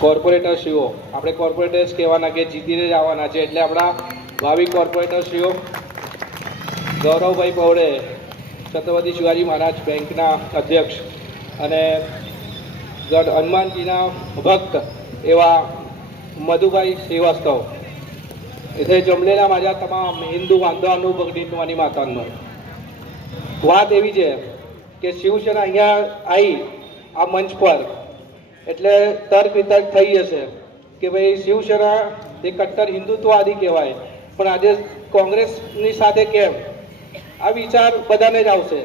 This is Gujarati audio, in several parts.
કોર્પોરેટરશ્રીઓ, આપણે કોર્પોરેટર્સ કહેવાના કે જીતીને જ આવવાના છે, એટલે આપણા ભાવિ કોર્પોરેટરશ્રીઓ ગૌરવભાઈ પૌડે, છત્રપતિ શિવાજી મહારાજ બેંકના અધ્યક્ષ અને હનુમાનજીના ભક્ત એવા મધુભાઈ શ્રીવાસ્તવ, એટલે જમલેલા મારા તમામ હિન્દુ બાંધવાનું ભગની માતાનો વાત એવી છે કે શિવસેના અહીંયા આવી આ મંચ પર એટલે તર્ક વિતર્ક થઈ જશે કે ભાઈ શિવસેના એ કટ્ટર હિન્દુત્વવાદી કહેવાય, પણ આજે કોંગ્રેસની સાથે કેમ? આ વિચાર બધાને જ આવશે,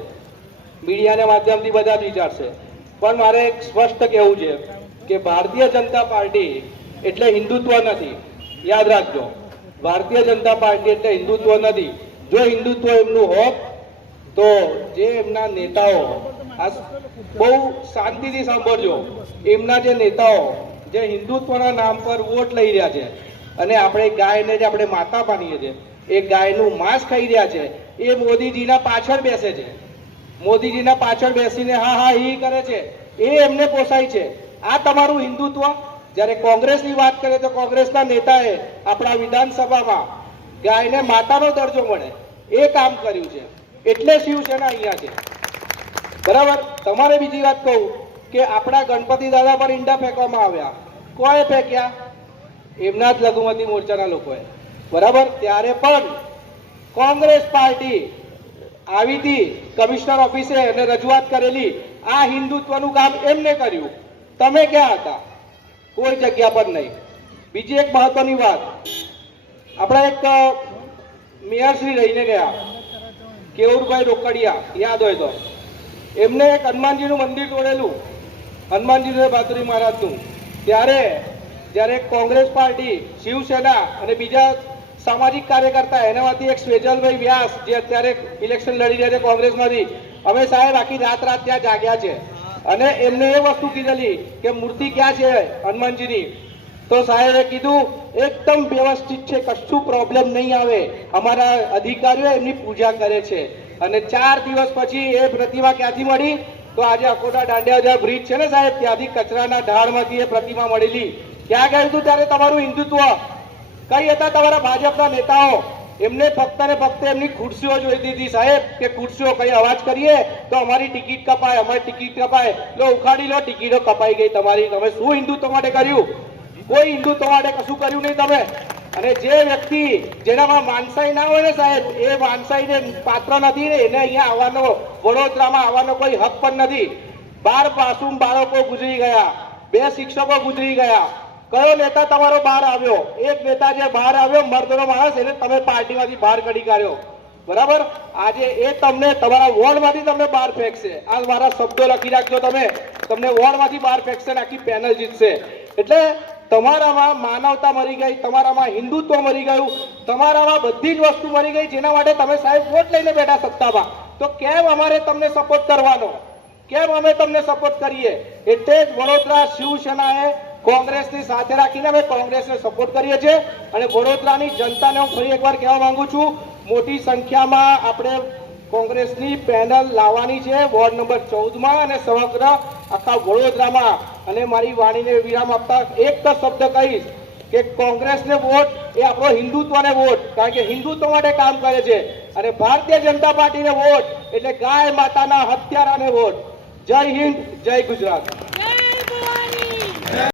મીડિયાના માધ્યમથી બધા જ વિચારશે, પણ મારે એક સ્પષ્ટ કહેવું છે કે ભારતીય જનતા પાર્ટી એટલે હિન્દુત્વ નથી. યાદ રાખજો, ભારતીય જનતા પાર્ટી એટલે હિન્દુત્વ નથી. જો હિન્દુત્વ એમનું હોત તો જે એમના નેતાઓ, આ બહુ શાંતિથી સાંભળજો, એમના જે નેતાઓ જે હિન્દુત્વના નામ પર વોટ લઈ રહ્યા છે અને આપણે ગાયને જે આપણે માતા માનીએ છીએ એ ગાયનું માંસ ખાઈ રહ્યા છે, એ મોદીજીના પાછળ બેસે છે, મોદીજીના પાછળ બેસીને હા હા હી કરે છે, એ એમને પોસાય છે. આ તમારું હિન્દુત્વ? જ્યારે કોંગ્રેસની વાત કરીએ તો કોંગ્રેસના નેતાએ આપણા વિધાનસભામાં ગાયને માતાનો દરજ્જો મળે એ કામ કર્યું છે, એટલે શિવસેના અહીંયા છે. બરાબર. તમારે બીજી વાત કહું કે આપણા ગણપતિ દાદા પર ઈંડા ફેંકવામાં આવ્યા, કોએ ફેંક્યા? એમના જ લઘુમતી મોરચાના લોકોએ. બરાબર. ત્યારે પણ કોંગ્રેસ પાર્ટી આવી હતી કમિશનર ઓફિસે અને રજૂઆત કરેલી, આ હિન્દુત્વનું કામ એમને કર્યું, તમે ક્યાં હતા? કોઈ જગ્યા પર નહીં. બીજી એક મહત્વની વાત, આપણા એક મેયરશ્રી રહીને ગયા કેવુરભાઈ રોકડિયા, યાદ હોય તો, એમને એક હનુમાનજીનું મંદિર તોડેલું, હનુમાનજી બહાદુરી મહારાજનું. ત્યારે જ્યારે કોંગ્રેસ પાર્ટી, શિવસેના અને બીજા સામાજિક કાર્યકર્તા, એનામાંથી એક સ્વેજલભાઈ વ્યાસ જે અત્યારે ઇલેક્શન લડી રહ્યા છે કોંગ્રેસમાંથી, અમે સાહેબ આખી રાત ત્યાં જાગ્યા છે અને એમને એ વસ્તુ કીધેલી કે મૂર્તિ ક્યાં છે હનુમાનજીની, તો સાહેબે કીધું એકદમ વ્યવસ્થિત છે, કશું પ્રોબ્લેમ નહીં આવે, અમારા અધિકારીઓ એમની પૂજા કરે છે. અને 4 દિવસ પછી એ પ્રતિમા ક્યાંથી મળી? તો આજે અકોટા દાંડિયા બ્રિજ છે ને સાહેબ, ત્યાંથી કચરાના ઢાળમાંથી એ પ્રતિમા મળેલી. ક્યાં ગયું હતું ત્યારે તમારું હિન્દુત્વ? કઈ હતા તમારા ભાજપના નેતાઓ? એમને ફક્ત ને ફક્ત એમની ખુરશીઓ જોઈતી હતી સાહેબ, કે ખુરશીઓ કઈ અવાજ કરીએ તો અમારી ટિકિટ કપાય, અમારી ટિકિટ કપાય, લો ઉખાડી લો, ટિકિટો કપાઈ ગઈ તમારી. તમે શું હિન્દુત્વ માટે કર્યું? કોઈ હિન્દુત્વ માટે કશું કર્યું નહીં તમે. અને જે વ્યક્તિ જેનામાં માનસાઈ ના હોય ને સાહેબ, એ માનસાઈને પાત્ર નથી ને, એને અહીંયા આવવાનો, વડોદરામાં આવવાનો કોઈ હક પણ નથી. 12 માસૂમ બાળકો ગુજરી ગયા, 2 શિક્ષકો ગુજરી ગયા. કયો નેતા તમારો બહાર આવ્યો? એક નેતા જે બહાર આવ્યો મર્દનો માણસ, એને તમે પાર્ટીમાંથી બહાર કાઢી કાઢ્યો. બરાબર. આજે એ તમને તમારા વોર્ડમાંથી તમને બહાર ફેંકશે. આ મારા શબ્દો લખી રાખજો તમે, તમને વોર્ડમાંથી બહાર ફેંકશે ને આખી પેનલ જીતશે. એટલે તમારામાં માનવતા મરી ગઈ, તમારામાં હિન્દુત્વ મરી ગયું, તમારામાં બધી જ વસ્તુ મરી ગઈ, જેના માટે તમે સાહેબ વોટ લઈને બેઠા સત્તામાં. તો કેમ અમારે તમને સપોર્ટ કરવાનો? કેમ અમે તમને સપોર્ટ કરીએ? એટલે જ વડોદરા શિવસેનાએ કોંગ્રેસની સાથે રાખીને અમે કોંગ્રેસને સપોર્ટ કરીએ છીએ. અને વડોદરાની જનતાને હું ફરી એકવાર કહેવા માંગુ છું, મોટી સંખ્યામાં આપણે કોંગ્રેસની પેનલ લાવવાની છે વોર્ડ નંબર 14માં અને સમગ્ર આખા વડોદરામાં. અને મારી વાણીને વિરામ આપતા એક જ શબ્દ કહીશ કે કોંગ્રેસને વોટ એ આપણો હિન્દુત્વને વોટ, કારણ કે હિન્દુત્વ માટે કામ કરે છે. અને ભારતીય જનતા પાર્ટીને વોટ એટલે ગાય માતાના હત્યારાને વોટ. જય હિન્દ, જય ગુજરાત.